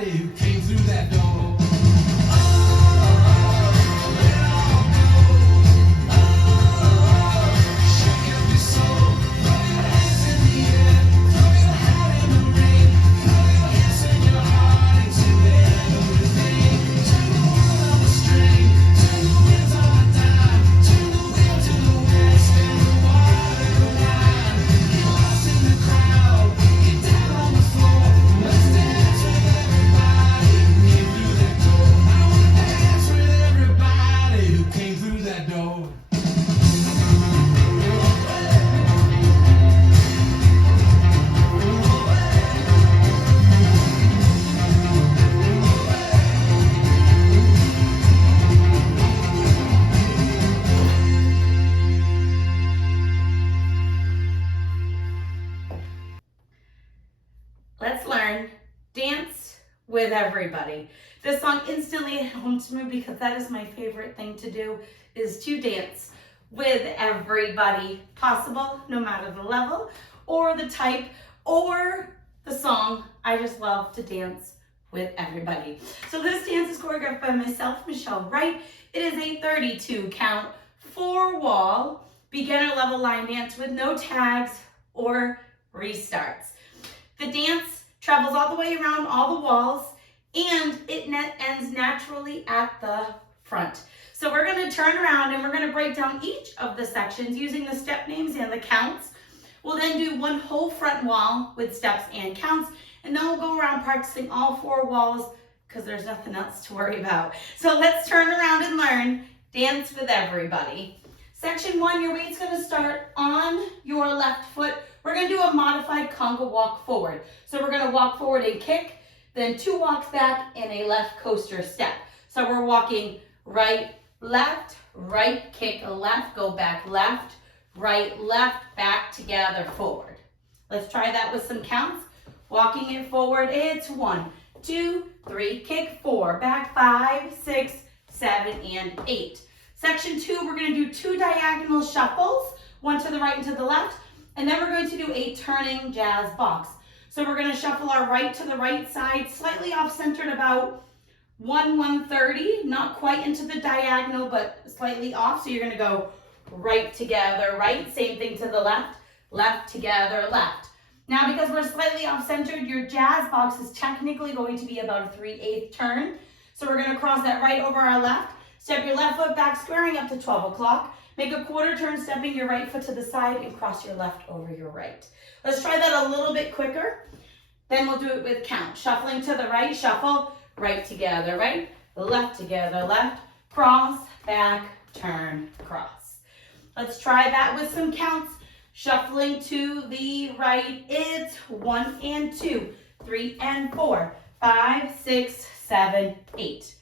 everybody who came through that door. Let's learn Dance with Everybody. This song instantly hit home to me because that is my favorite thing to do, is to dance with everybody possible, no matter the level or the type or the song. I just love to dance with everybody. So this dance is choreographed by myself, Michelle Wright. It is a 32 count, 4-wall, beginner level line dance with no tags or restarts. The dance travels all the way around all the walls, and it ends naturally at the front. So we're going to turn around and we're going to break down each of the sections using the step names and the counts. We'll then do one whole front wall with steps and counts, and then we'll go around practicing all 4 walls because there's nothing else to worry about. So let's turn around and learn Dance with Everybody. Section 1, your weight's going to start on your left foot. We're going to do a modified conga walk forward. So we're going to walk forward and kick, then 2 walks back and a left coaster step. So we're walking right, kick, left, go back, left, right, left, back, together, forward. Let's try that with some counts. Walking it forward, it's 1, 2, 3, kick, 4, back, 5, 6, 7, and 8. Section 2, we're going to do 2 diagonal shuffles, one to the right and to the left, and then we're going to do a turning jazz box. So we're going to shuffle our right to the right side, slightly off-centered, about 130, not quite into the diagonal, but slightly off. So you're going to go right together, right, same thing to the left, left together, left. Now, because we're slightly off-centered, your jazz box is technically going to be about a 3/8 turn. So we're going to cross that right over our left. Step your left foot back, squaring up to 12 o'clock. Make a quarter turn, stepping your right foot to the side, and cross your left over your right. Let's try that a little bit quicker. Then we'll do it with count. Shuffling to the right, shuffle, right together, right, left together, left, cross, back, turn, cross. Let's try that with some counts. Shuffling to the right, it's 1 and 2, 3 and 4, 5, 6, 7, 8.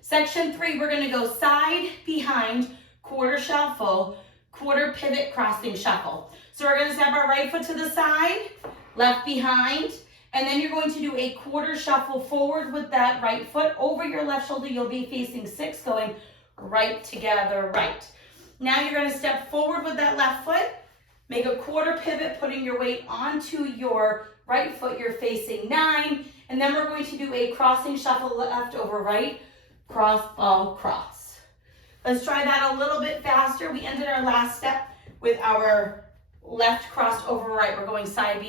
Section 3, we're going to go side, behind, quarter shuffle, quarter pivot, crossing shuffle. So we're going to step our right foot to the side, left behind, and then you're going to do a quarter shuffle forward with that right foot. Over your left shoulder, you'll be facing 6, going right together, right. Now you're going to step forward with that left foot, make a quarter pivot, putting your weight onto your right foot, you're facing 9, and then we're going to do a crossing shuffle left over right, cross, ball, cross. Let's try that a little bit faster. We ended our last step with our left crossed over right. We're going side,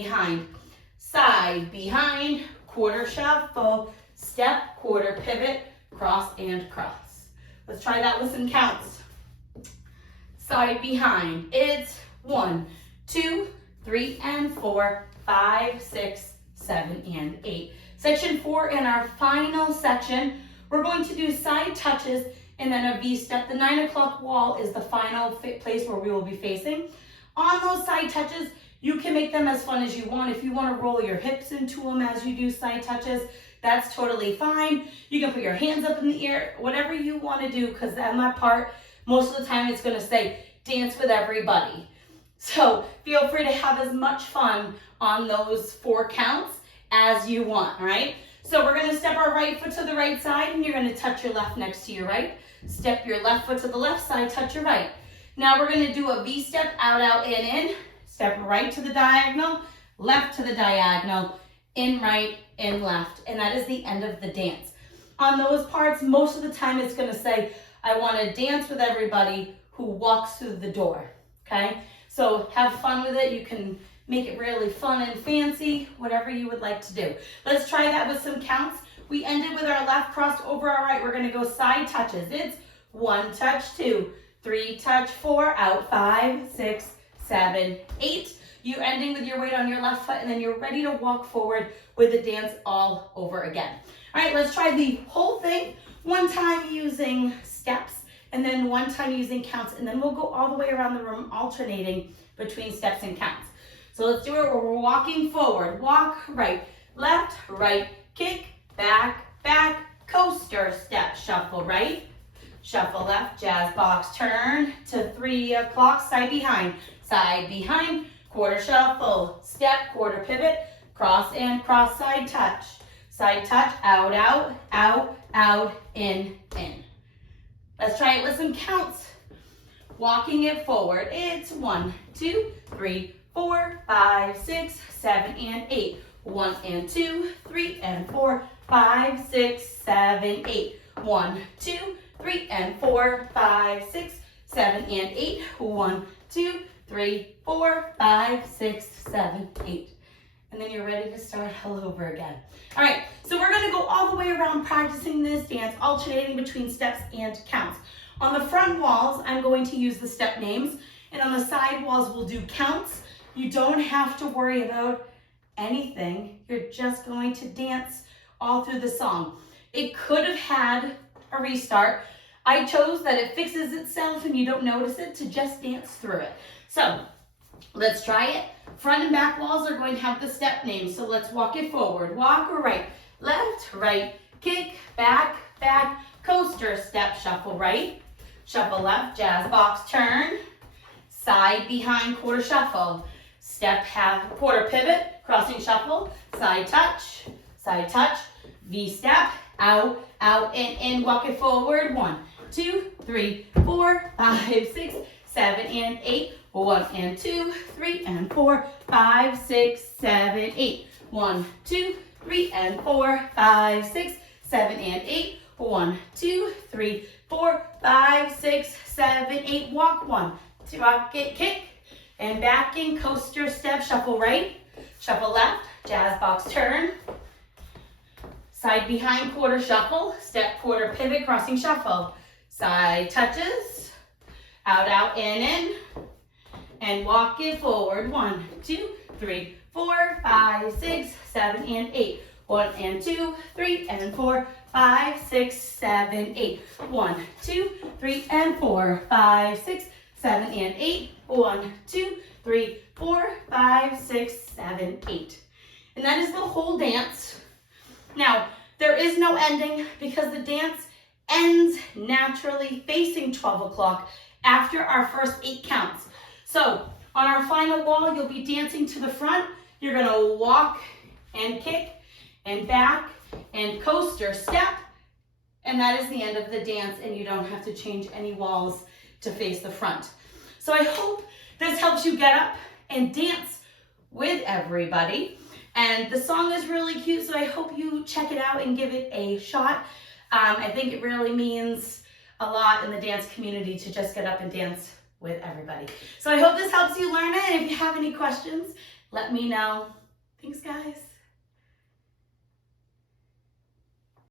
behind, quarter shuffle, step, quarter pivot, cross, and cross. Let's try that with some counts. Side, behind, it's 1, 2, 3, and 4, 5, 6, 7, and 8. Section 4, in our final section, we're going to do side touches and then a V-step. The 9 o'clock wall is the final place where we will be facing. On those side touches, you can make them as fun as you want. If you want to roll your hips into them as you do side touches, that's totally fine. You can put your hands up in the air, whatever you want to do, because on that part, most of the time it's going to say dance with everybody. So feel free to have as much fun on those 4 counts as you want, all right? So we're going to step our right foot to the right side, and you're going to touch your left next to your right. Step your left foot to the left side, touch your right. Now we're going to do a V-step, out, out, in. Step right to the diagonal, left to the diagonal, in right, and left, and that is the end of the dance. On those parts, most of the time it's gonna say, I wanna dance with everybody who walks through the door, okay? So have fun with it. You can make it really fun and fancy, whatever you would like to do. Let's try that with some counts. We ended with our left crossed over our right. We're gonna go side touches. It's 1 touch, 2, 3 touch, 4, out, 5, 6, 7, 8. You're ending with your weight on your left foot, and then you're ready to walk forward with the dance all over again. All right, let's try the whole thing. One time using steps, and then one time using counts, and then we'll go all the way around the room alternating between steps and counts. So let's do it where we're walking forward. Walk right, left, right, kick, back, back, coaster, step, shuffle right, shuffle left, jazz box, turn to 3 o'clock, side behind, quarter shuffle, step, quarter pivot, cross and cross, side touch, out, out, out, out, in. Let's try it with some counts. Walking it forward, it's 1, 2, 3, 4, 5, 6, 7, and 8. 1 and 2, 3 and 4, 5, 6, 7, 8. 1, 2, 3 and 4, 5, 6, 7, and 8. 1, 2, 3, 4, 5, 6, 7, 8. And then you're ready to start all over again. All right, so we're gonna go all the way around practicing this dance, alternating between steps and counts. On the front walls, I'm going to use the step names, and on the side walls, we'll do counts. You don't have to worry about anything. You're just going to dance all through the song. It could have had a restart. I chose that it fixes itself and you don't notice it, to just dance through it. So let's try it. Front and back walls are going to have the step names. So let's walk it forward. Walk right, left, right, kick, back, back, coaster, step, shuffle right, shuffle left, jazz box, turn, side behind, quarter shuffle, step, half, quarter pivot, crossing shuffle, side touch, V step, out, out, in, walk it forward. 1, 2, 3, 4, 5, 6, 7, and 8. 1 and 2, 3 and 4, 5, 6, 7, 8. 1, 2, 3 and 4, 5, 6, 7, and 8. 1, 2, 3, 4, 5, 6, 7, 8. Walk 1, 2, rock it, kick, and back in, coaster, step, shuffle right, shuffle left, jazz box, turn, side behind, quarter shuffle, step, quarter pivot, crossing shuffle, side touches, out, out, in, and walk it forward. 1, 2, 3, 4, 5, 6, 7, and 8. 1 and 2, 3 and 4, 5, 6, 7, 8. 1, 2, 3 and 4, 5, 6, 7, and 8. 1, 2, 3, 4, 5, 6, 7, 8. And that is the whole dance. Now, there is no ending because the dance ends naturally facing 12 o'clock after our first 8 counts. So on our final wall, you'll be dancing to the front. You're gonna walk and kick and back and coaster step. And that is the end of the dance, and you don't have to change any walls to face the front. So I hope this helps you get up and dance with everybody. And the song is really cute, so I hope you check it out and give it a shot. I think it really means a lot in the dance community to just get up and dance with everybody. So I hope this helps you learn it. And if you have any questions, let me know. Thanks, guys.